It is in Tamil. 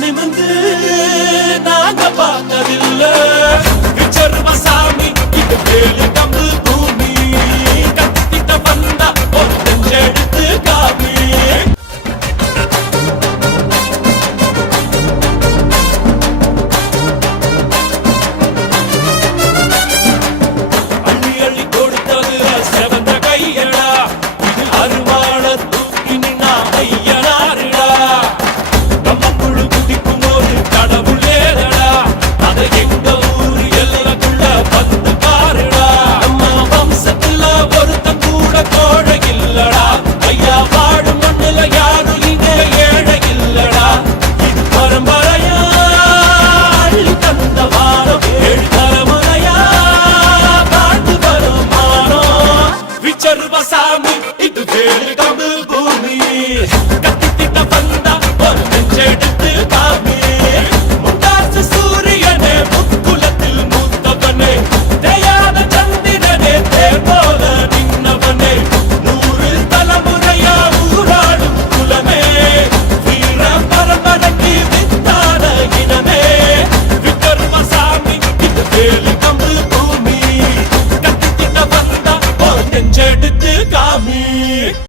நிமிந்து நாங்க பார்த்ததில்ல விச்சர்வசாமி இது வேலு கம்பு பூமி கத்திட்ட வந்தா ஒரு நெஞ்செடுத்து காமி அள்ளி அள்ளி கொடுத்தது செவந்த கையடா இது அருவாள தூக்கி நின்னா ஐயனாருடா நம்ம குழு குதிக்கும் ஒரு கடவுள் ஏதடா அதை எங்க ஊரு எல்லக்குள்ள வந்து பாருடா நம்ம வம்சத்துல ஒருத்தன் கூட கோழை இல்லடா ஐயா வாடும் மண்ணுல யாரும் இங்க ஏழை இல்லடா இது பரம்பரையா அள்ளி தந்த வாரம் ஏழு தலைமுறையா காட்டு வருமானம் விச்சர்வசாமி இது வேலு கம்பு பூமி கத்திட்ட வந்தா ஒரு நெஞ்செடுத்து காமி முண்டாசு சூரியனே முக்குலத்தில் மூத்தவனே தேயாத சந்திரனே தேர் போல நின்னவனே 100 தலைமுறையா ஊராடும் குலமே வீர பரம்பரைக்கு வித்தான இனமே விக்கர்மசாமி இது வேலு கம்பு பூமி கத்திட்ட வந்தா ஒரு நெஞ்செடுத்து காமி